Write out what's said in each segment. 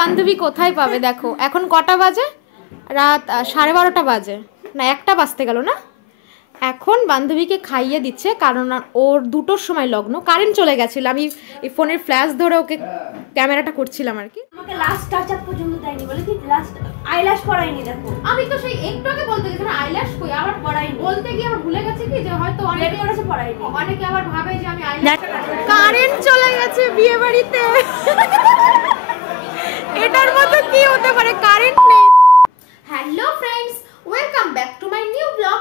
বান্ধবী কোথায় পাবে দেখো, এখন কটা বাজে? রাত 12:30 বাজে, না 1টা বাজতে গেল না। এখন বান্ধবীকে খাইয়ে দিচ্ছে, কারণ ওর 2টোর সময় লগ্ন। কারেন্ট চলে গেছিল, আমি এই ফোনের ফ্ল্যাশ ধরে ওকে ক্যামেরাটা করছিলাম আর কি। আমাকে লাস্ট টাচ আপ পর্যন্ত দেয়নি, বলে কি লাস্ট আইল্যাশ পরাইনি। দেখো আমি তো সেই একটু আগে বলতে গেছিলাম আইল্যাশ কই, আবার পরাইনি বলতে গিয়ে আবার ভুলে গেছে কি যে হয়তো অনেকে করেছে পরাইনি। অনেকে আবার ভাবে যে আমি আইল্যাশ। কারেন্ট চলে গেছে বিয়ে বাড়িতে, এটার মতো কি হতে পারে, কারেন্ট নেই। Hello friends, welcome back to my new blog.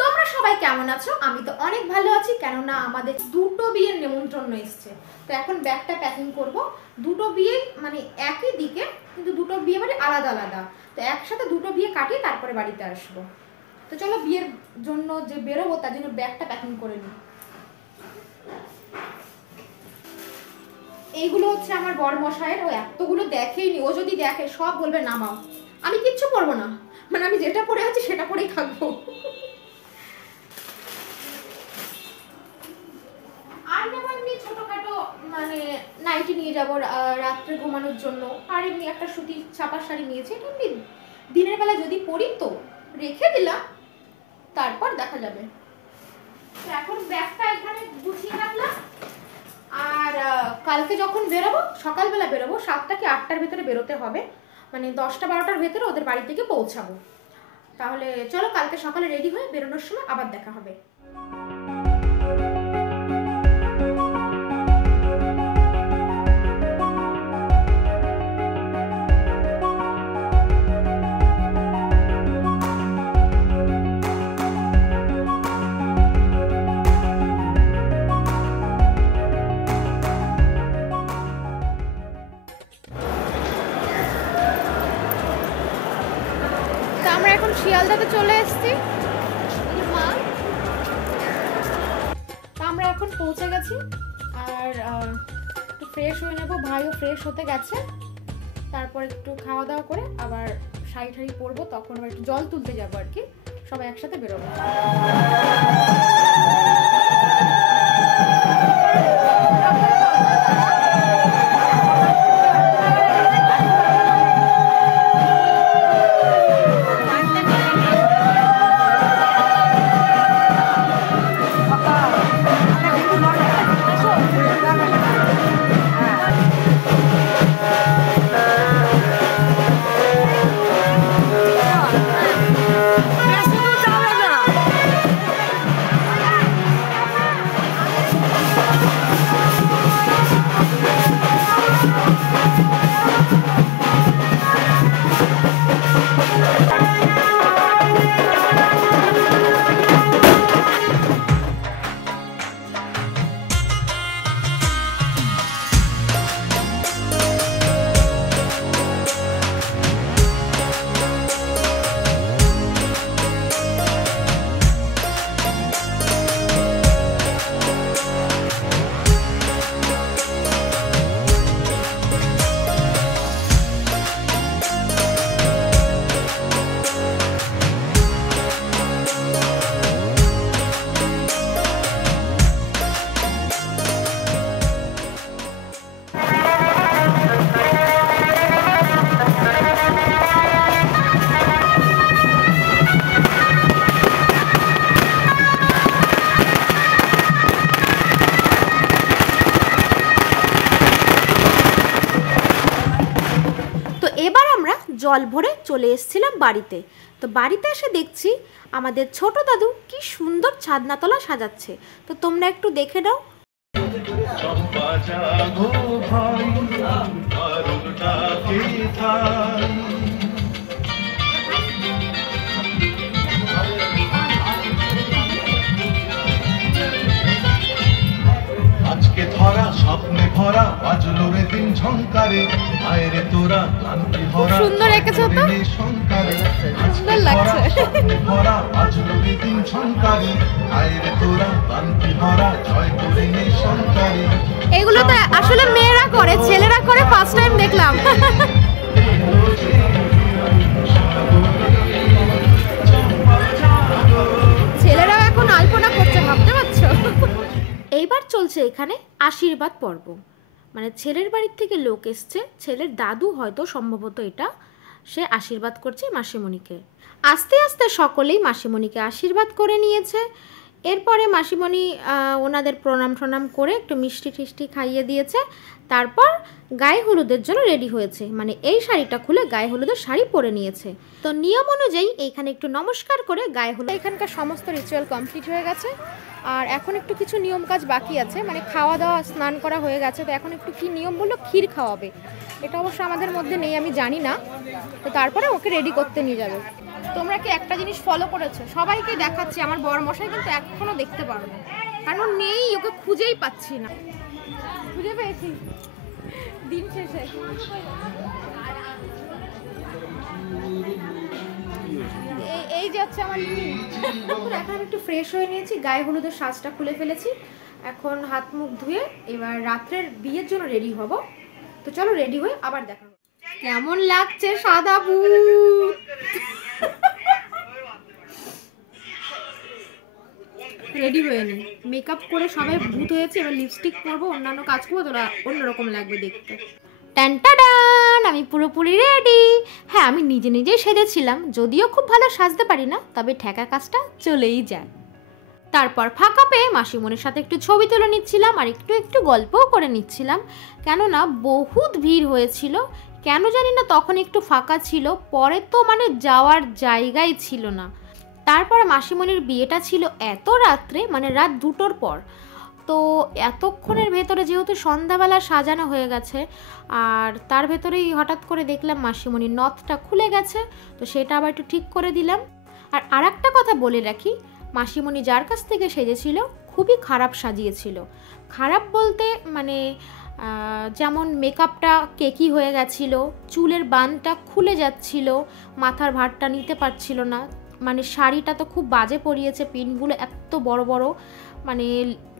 তোমরা সবাই কেমন আছো? আমি তো অনেক ভালো আছি, কেননা আমাদের 2টো বিয়ের নিমন্ত্রণ এসেছে। তো এখন ব্যাগটা প্যাকিং করব। 2টো বিয়ে মানে একই দিকে, কিন্তু 2টো বিয়ে মানে আলাদা আলাদা। তো একসাথে 2টো বিয়ে কাটিয়ে তারপরে বাড়িতে আসবো। তো চলো বিয়ের জন্য যে বেরোবো তার জন্য ব্যাগটা প্যাকিং করে নিই। এইগুলো হচ্ছে আমার বর মশাইয়ের, ও এতগুলো দেখেইনি। ও যদি দেখে সব বলবে নামাও। আমি কিচ্ছু পরবো না, মানে আমি যেটা পরে আছি সেটা পরেই থাকবো। আর যেমন এমনি ছোটখাটো মানে নাইটি নিয়ে যাবো রাত্রে ঘুমানোর জন্য। আর এমনি একটা সুতির ছাপা শাড়ি নিয়েছি, এটা এমনি দিনের বেলা যদি পরি তো রেখে দিলাম, তারপর দেখা যাবে। এখন ব্যাগটা এখানে গুছিয়ে রাখলাম। আর কালকে যখন বেরোবো, সকালবেলা বেরোবো, 7টা কি 8টার ভেতরে বেরোতে হবে, মানে 10টা 12টার ভেতরে ওদের বাড়ি থেকে পৌঁছাবো। তাহলে চলো কালকে সকালে রেডি হয়ে বেরোনোর সময় আবার দেখা হবে। আমরা এখন শিয়ালদাতে চলে এসেছি। আমরা এখন পৌঁছে গেছি, আর একটু ফ্রেশ হয়ে নেবো। ভাইও ফ্রেশ হতে গেছে, তারপর একটু খাওয়া দাওয়া করে আবার শাড়ি ঠাড়ি পরবো, তখন আবার একটু জল তুলতে যাবো আর কি। সবাই একসাথে বেরোবো। জল ভরে চলে এসেছিলাম বাড়িতে। তো বাড়িতে এসে দেখছি আমাদের ছোট দাদু কি সুন্দর ছাদনাতলা সাজাচ্ছে। তো তোমরা একটু দেখে নাও। আজকে ধরা স্বপ্নে ভরা বাজলো রে দিন ঝংকারে, আয়রে তোরা ক্লান্তি ভরা সুন্দর এঁকেছো তো, সুন্দর লাগছে। স্বপ্নে ভরা বাজলো রে দিন ঝংকারে, আয়রে তোরা ক্লান্তি ভরা জয় করে নে শঙ্কারে। এগুলো তো আসলে মেয়েরা করে, ছেলেরা করে ফার্স্ট টাইম দেখলাম। ছেলেরাও এখন আলপনা করছে, ভাবতে পারছো? এইবার চলছে এখানে আশীর্বাদ পর্ব। মানে ছেলের বাড়ির থেকে লোক এসছে, ছেলের দাদু হয়তো সম্ভবত এটা, সে আশীর্বাদ করছে মাসিমণিকে। আস্তে আস্তে সকলেই মাসিমণিকে আশীর্বাদ করে নিয়েছে। এরপরে মাসিমণি ওনাদের প্রণাম টনাম করে একটু মিষ্টি টিষ্টি খাইয়ে দিয়েছে। তারপর গায়ে হলুদের জন্য রেডি হয়েছে, মানে এই শাড়িটা খুলে গায়ে হলুদের শাড়ি পরে নিয়েছে। তো নিয়ম অনুযায়ী এইখানে একটু নমস্কার করে গায়ে হলুদ, এখানকার সমস্ত রিচুয়াল কমপ্লিট হয়ে গেছে। আর এখন একটু কিছু নিয়ম কাজ বাকি আছে, মানে খাওয়া দাওয়া স্নান করা হয়ে গেছে। তো এখন একটু কি নিয়ম বললো, ক্ষীর খাওয়াবে। এটা অবশ্য আমাদের মধ্যে নেই, আমি জানি না। তো তারপরে ওকে রেডি করতে নিয়ে যাবে। তোমরা কি একটা জিনিস ফলো করেছো? সবাইকে দেখাচ্ছি, আমার বড় মশাই কিন্তু এখনো দেখতে পারো না, কারণ নেই, ওকে খুঁজেই পাচ্ছি না। খুঁজে পেয়েছি দিন শেষে। এই যে হচ্ছে আমার এখন আমি একটু ফ্রেশ হয়ে নিয়েছি, গায়ে হলুদের সাজটা খুলে ফেলেছি। এখন হাত মুখ ধুয়ে এবার রাত্রের বিয়ের জন্য রেডি হব। তো চলো রেডি হয়ে আবার দেখা হবে। কেমন লাগছে সাদা ভূত? রেডি হয়ে নি, মেকআপ করে সবাই ভূত হয়েছে, এবার লিপস্টিক পরবো, অন্যান্য কাজ করবো, তোরা অন্যরকম লাগবে দেখতে। টানটাডান, আমি পুরোপুরি রেডি। হ্যাঁ, আমি নিজে নিজেই সেজেছিলাম, যদিও খুব ভালো সাজতে পারি না, তবে ঠেকা কাজটা চলেই যায়। তারপর ফাঁকা পেয়ে মাসিমণির সাথে একটু ছবি তুলে নিচ্ছিলাম আর একটু একটু গল্পও করে নিচ্ছিলাম, কেননা বহুত ভিড় হয়েছিল। কেন জানি না তখন একটু ফাঁকা ছিল, পরে তো মানে যাওয়ার জায়গাই ছিল না। তারপর মাসিমণির বিয়েটা ছিল এত রাত্রে, মানে রাত 2টোর পর। তো এতক্ষণের ভেতরে যেহেতু সন্ধ্যাবেলা সাজানো হয়ে গেছে, আর তার ভেতরেই হঠাৎ করে দেখলাম মাসিমণির নথটা খুলে গেছে। তো সেটা আবার একটু ঠিক করে দিলাম। আর একটা কথা বলে রাখি, মাসিমণি যার কাছ থেকে সেজেছিল খুবই খারাপ সাজিয়েছিল। খারাপ বলতে মানে যেমন মেকআপটা কেকি হয়ে গেছিল, চুলের বানটা খুলে যাচ্ছিল, মাথার ভারটা নিতে পারছিল না, মানে শাড়িটা তো খুব বাজে পরিয়েছে, পিনগুলো এত বড় বড়, মানে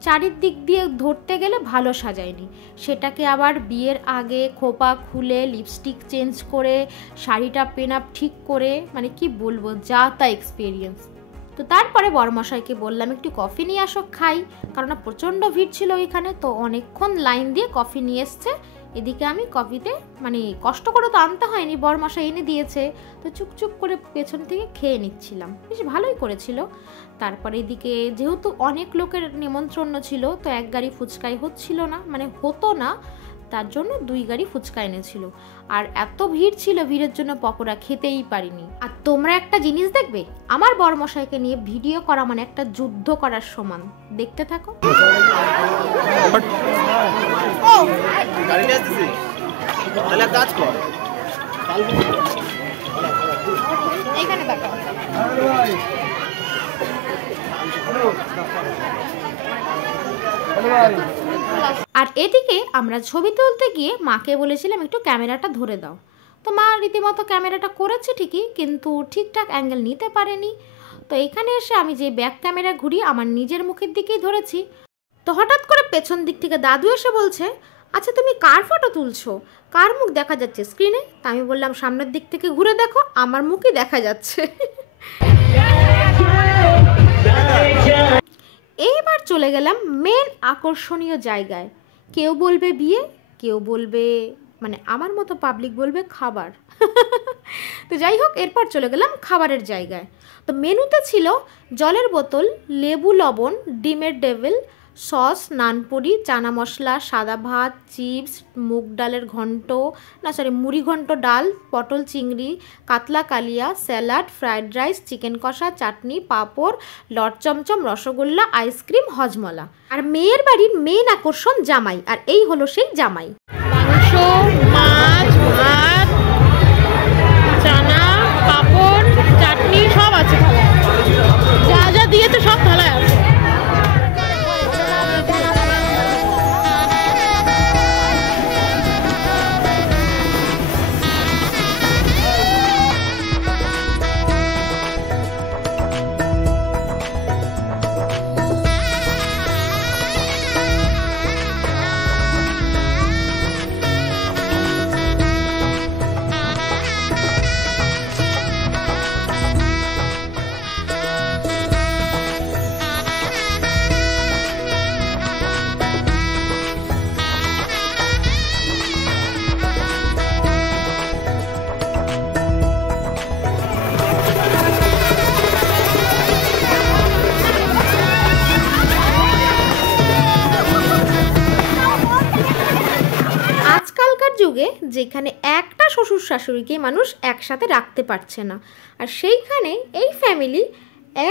চারিদিক দিয়ে ধরতে গেলে ভালো সাজায়নি। সেটাকে আবার বিয়ের আগে খোপা খুলে লিপস্টিক চেঞ্জ করে শাড়িটা পেন আপ ঠিক করে, মানে কি বলবো, যা তা এক্সপিরিয়েন্স। তো তারপরে বড়মশাইকে বললাম একটু কফি নিয়ে আসো খাই, কারণ প্রচণ্ড ভিড় ছিল ওইখানে। তো অনেকক্ষণ লাইন দিয়ে কফি নিয়ে এসছে। এদিকে আমি কফিতে মানে কষ্ট করে তো আনতে হয়নি, বড়মশাই এনে দিয়েছে, তো চুপচুপ করে পেছন থেকে খেয়ে নিচ্ছিলাম, বেশ ভালোই করেছিল। তারপরে এদিকে যেহেতু অনেক লোকের নিমন্ত্রণ ছিল, তো এক গাড়ি ফুচকাই হচ্ছিল না, মানে হতো না, তার জন্য 2 গাড়ি ফুচকা এনেছিল। আর এত ভিড় ছিল, ভিড়ের জন্য পকোড়া খেতেই পারিনি। আর তোমরা একটা জিনিস দেখবে, আমার বড়মশাইকে নিয়ে ভিডিও করা মানে একটা যুদ্ধ করার সমান। দেখতে থাকো। এইখানে দেখো। আর এদিকে আমরা ছবি তুলতে গিয়ে মাকে বলেছিলাম একটু ক্যামেরাটা ধরে দাও। তো মা রীতিমতো ক্যামেরাটা করেছে ঠিকই, কিন্তু ঠিকঠাক অ্যাঙ্গেল নিতে পারেনি। তো এখানে এসে আমি যে ব্যাক ক্যামেরা ঘুরিয়ে আমার নিজের মুখের দিকেই ধরেছি। তো হঠাৎ করে পেছন দিক থেকে দাদু এসে বলছে, আচ্ছা তুমি কার ফটো তুলছো, কার মুখ দেখা যাচ্ছে স্ক্রিনে? তা আমি বললাম সামনের দিক থেকে ঘুরে দেখো, আমার মুখই দেখা যাচ্ছে। এইবার চলে গেলাম মেন আকর্ষণীয় জায়গায়। কেউ বলবে বিয়ে, কেউ বলবে মানে আমার মতো পাবলিক বলবে খাবার। তো যাই হোক, এরপর চলে গেলাম খাবারের জায়গায়। তো মেনুতে ছিল জলের বোতল, লেবু লবণ, ডিমের ডেভিল, সস, নানপুরি, চানা মশলা, সাদা ভাত, চিপস, মুগ ডালের ঘন্ট, মুড়ি ঘন্ট ডাল, পটল চিংড়ি, কাতলা কালিয়া, স্যালাড, ফ্রাইড রাইস, চিকেন কষা, চাটনি, পাঁপড়, লট চমচম, রসগোল্লা, আইসক্রিম, হজমলা। আর মেয়ের বাড়ির মেন আকর্ষণ জামাই, আর এই হলো সেই জামাই। মাংস, মাছ, ভাত, চানা, পাঁপড়, চাটনি সব আছে, যা যা দিয়েছে সব থালায় আছে। শাশুড়িকে মানুষ একসাথে রাখতে পারছে না। আর সেইখানে এই ফ্যামিলি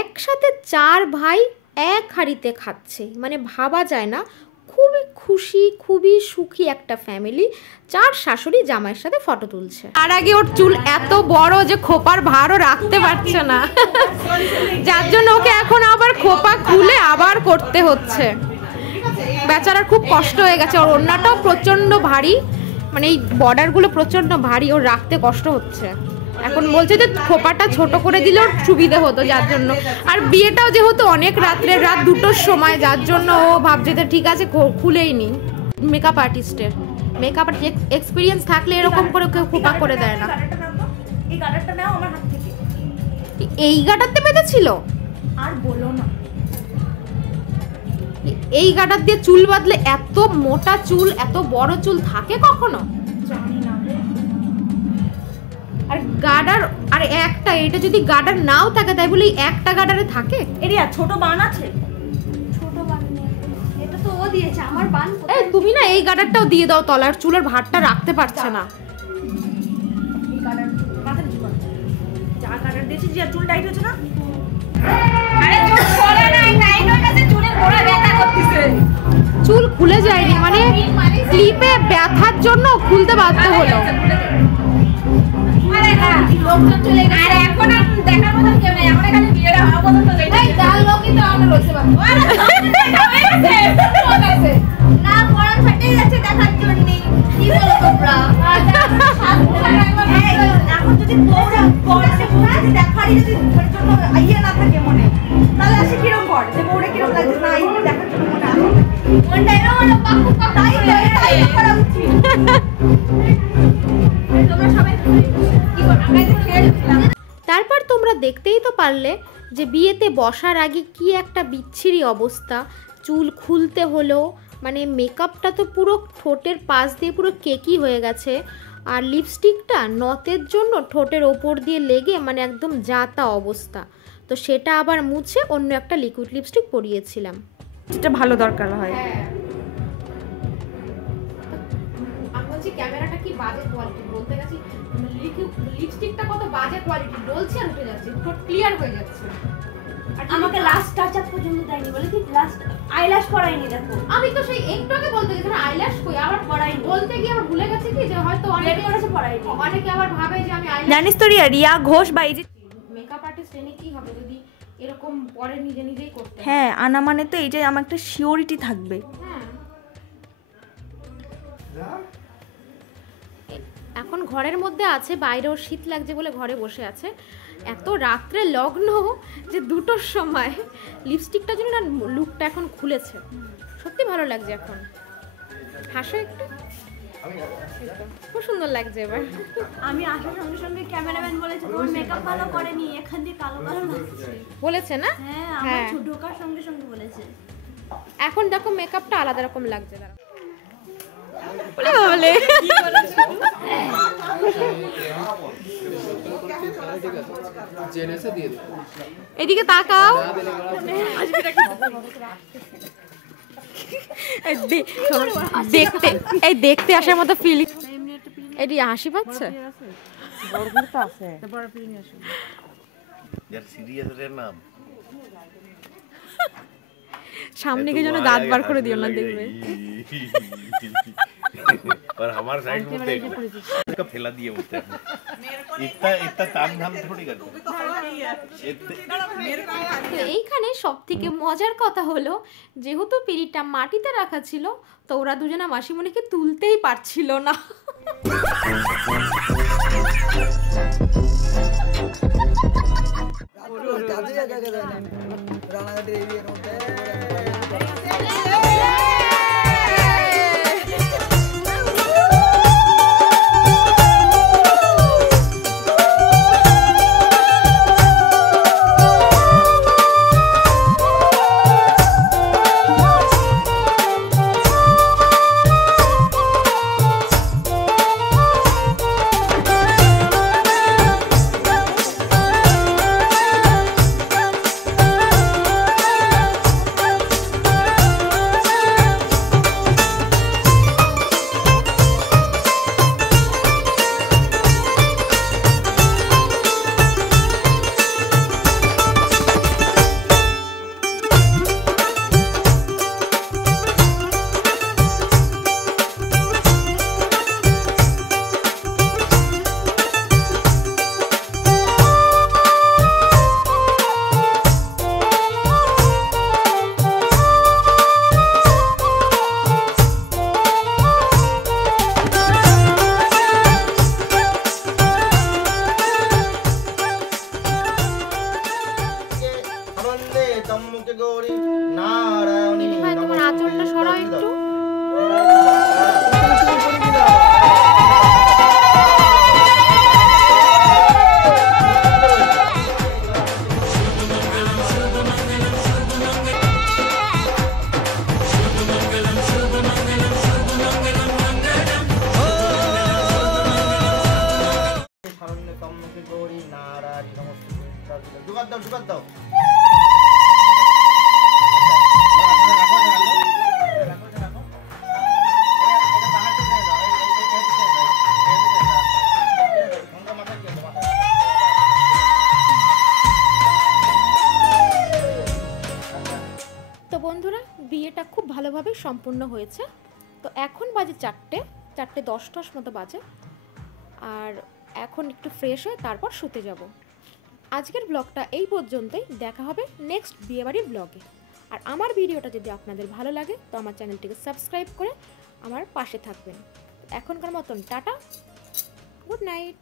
একসাথে 4 ভাই এক হাঁড়িতে খাচ্ছে, মানে ভাবা যায় না। খুবই খুশি, খুবই সুখী একটা ফ্যামিলি। 4 শাশুড়ি জামাইয়ের সাথে ফটো তুলছে। আর আগে ওর চুল এত বড় যে খোপার ভারও রাখতে পারছে না, যার জন্য ওকে এখন আবার খোপা খুলে আবার করতে হচ্ছে। বেচারার খুব কষ্ট হয়ে গেছে। ওর ওড়নাটাও প্রচণ্ড ভারী, মানে এই বর্ডারগুলো প্রচণ্ড ভারী, ওর রাখতে কষ্ট হচ্ছে। এখন বলছে যে খোপাটা ছোট করে দিলে ওর সুবিধে হতো, যার জন্য। আর বিয়েটাও যেহেতু অনেক রাত্রে, রাত 2টোর সময়, যার জন্য ও ভাবছে যে ঠিক আছে খুলেই নি। মেকআপ আর্টিস্টের মেকআপ এক্সপিরিয়েন্স থাকলে এরকম করে কেউ খোপা করে দেয় না। এই গাডারটা নাও আমার হাত থেকে। এই গাটারতে বেঁধেছিল? আর বলো না, এই গাটার দিয়ে চুল বাঁধলে এত মোটা চুল, এত বড় চুল থাকে কখনো? জানি না। আর গার্ডার, আর একটা, এটা যদি গার্ডার নাও থাকে তাই বলে একটা গার্ডারে থাকে? এরিয়া ছোট বান আছে? ছোট বান নেই, এটা তো ও দিয়েছে। আমার বান এই কোথায়? তুমি না এই গার্ডারটাও দিয়ে দাও, তলার চুলের ভারটা রাখতে পারছে না। এই গাডার মাথা নিচু কর। যা গাডার দিয়েছি, যে চুল টাইট হচ্ছে না? আরে চুল খোলে নাই, টাইট হয়ে গেছে, চুলের গোড়া ব্যথা করতেছে। চুল খুলে যায়নি, মানে ক্লিপে ব্যথার জন্য খুলতে বাধ্য হলো। আরে না, লোকজন চলে গেছে। আরে এখন আর দেখার মতন কেউ নেই। আমরা খালি বিয়ের হওয়া পর্যন্ত যাই। এই ডাল লোকই তো আমরা রয়েছে বাবু। আরে হয়ে গেছে না, পরান ফাটে যাচ্ছে দেখার জন্য। কি বলো তোমরা? এখন যদি পড়া পড়ে দেখারই যদি জন্য আইয়া না থাকে মনে, তাহলে আসে কিরকম কর যে পড়ে কিরকম লাগছে না, আইয়া দেখার জন্য মনে আসে মনটা এরকম পাকু পাকু তাই করা উচিত। তোমরা সবাই কি করো? আমরা এই খেলে দিলাম। তারপর তোমরা দেখতেই তো পারলে যে বিয়েতে বসার আগে কি একটা বিচ্ছিরি অবস্থা। চুল খুলতে হলো, মানে মেকআপটা তো পুরো ঠোঁটের পাশ দিয়ে পুরো কেকি হয়ে গেছে। আর লিপস্টিকটা নথের জন্য ঠোঁটের ওপর দিয়ে লেগে মানে একদম যাতা অবস্থা। তো সেটা আবার মুছে অন্য একটা লিকুইড লিপস্টিক পরিয়েছিলাম। যেটা ভালো দরকার হয়। আমি বলছি ক্যামেরাটা কি বাজে কোয়ালিটি, বলতে গেছি লিপস্টিকটা কত বাজে কোয়ালিটি, ডলছে আর উঠে যাচ্ছে, ঠোঁট ক্লিয়ার হয়ে যাচ্ছে। আর আমাকে লাস্ট টাচ আপ পর্যন্ত দেয়নি, বলে কি লাস্ট আইল্যাশ করাইনি। দেখো আমি তো সেই একটু আগে বলতে গেছি না আইল্যাশ কই, আবার পড়াইনি বলতে গিয়ে আবার ভুলে গেছি কি যে হয়তো অনেকে করেছে পড়াইনি। অনেকে আবার ভাবে যে আমি আইল্যাশ। জানিস তো রিয়া ঘোষ বা এই যে মেকআপ আর্টিস্ট এনে কি হবে যদি এরকম পরে নিজে নিজেই করতে হয়। হ্যাঁ আনা মানে তো এই যে আমার একটা সিওরিটি থাকবে। হ্যাঁ। এখন ঘরের মধ্যে আছে, বাইরেও শীত লাগছে বলে ঘরে বসে আছে। এত রাত্রে লগ্ন যে 2টোর সময় লিপস্টিকটা জন্য না লুকটা এখন খুলেছে, সত্যি ভালো লাগছে এখন। হাসো একটু, খুব সুন্দর লাগছে এবার। আমি আসার সঙ্গে সঙ্গে ক্যামেরাম্যান বলেছে তোমার মেকআপ ভালো করেনি, এখান দিয়ে কালো কালো লাগছে। বলেছে না? হ্যাঁ আমার ঢোকার সঙ্গে সঙ্গে বলেছে। এখন দেখো মেকআপটা আলাদা রকম লাগছে। বলে এদিকে তাকাও, দেখতে এই দেখতে আসার মতো ফিলিং। এটি হাসি পাচ্ছে। সামনে के जनो दांत बार করে দিও না, দেখবে पर हमारे साइड में देख इसका फैला दिए होते हैं इतना इतना ताम झाम थोड़ी करते। তো এইখানে সবথেকে মজার কথা হলো যেহেতু পিঁড়িটা মাটিতে রাখা ছিল তো ওরা দুজনা মাসিমণিকে তুলতেই পারছিল না। সম্মুখে গৌরী নারায়ণী নমস্তে জোগাড় দাও জোগাড় দাও তো বন্ধুরা বিয়েটা খুব ভালোভাবে সম্পূর্ণ হয়েছে। তো এখন বাজে 4:10 মতো বাজে, আর এখন একটু ফ্রেশ হয়ে তারপর শুতে যাব। আজকের ব্লগটা এই পর্যন্তই, দেখা হবে নেক্সট বিয়েবাড়ির ব্লগে। আর আমার ভিডিওটা যদি আপনাদের ভালো লাগে তো আমার চ্যানেলটিকে সাবস্ক্রাইব করে আমার পাশে থাকবেন। এখনকার মতন টাটা, গুড নাইট।